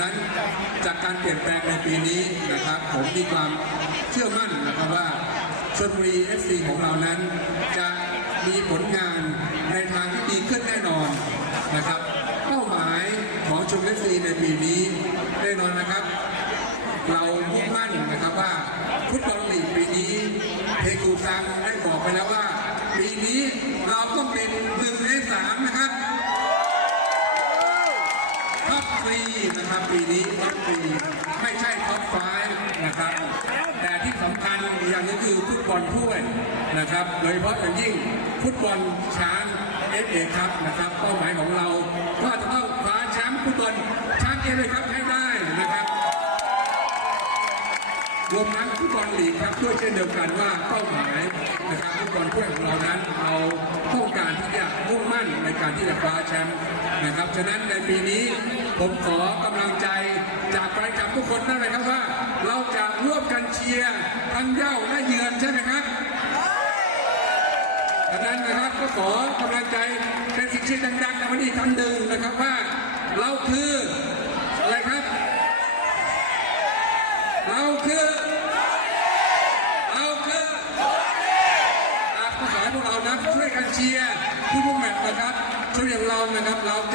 นั้นจากการเปลี่ยนแปลงในปีนี้นะครับ ผมมีความเชื่อมั่นนะครับว่าชลบุรีเอฟซีของเรานั้น จะมีผลงานในทางที่ดีขึ้นแน่นอนนะครับ เป้าหมายของชลบุรีเอฟซีในปีนี้แน่นอนนะครับ เรามุ่งมั่นนะครับว่าฟุตบอลลีกปีนี้เทกูซังได้บอกไปแล้วว่า ปีนี้เราต้องเป็นสามนะครับท็อป ฟรีนะครับปีนี้ท็อปฟรีไม่ใช่ท็อปไฟนะครับ แต่ที่สำคัญอย่างหนึงคือฟุตบอลถ้วยนะครับ โดยเฉพาะอย่างยิ่งฟุตบอลช้างเอฟเอครับนะครับเป้าหมายของเราก็จะต้องคว้าแชมป์ฟุตบอลช้างเอฟเอครับให้ได้นะครับรวมทั้งฟุตบอลลีกครับด้วยเช่นเดียวกันว่าเป้าหมายนะครับฟุตบอลถ้วยของเรานั้นเราต้องการที่จะ มั่นในการที่จะคว้าแชมป์นะครับ ฉะนั้นในปีนี้ผมขอกำลังใจจากแฟนคลับทุกคนนั่นเลยครับว่า เราจะร่วมกันเชียร์ทั้งเย้าและเยือนใช่ไหมครับดังนั้นนะครับก็ขอกำลังใจเป็นสิ่งที่ดังๆในวันนี้คำหนึ่งนะครับว่าเราคืออะไรครับ เราคือเราคือครับ ก็ขอให้พวกเรานะช่วยกันเชียร์ทุกๆแมตช์นะครับช่วยอย่างเรานะครับเรา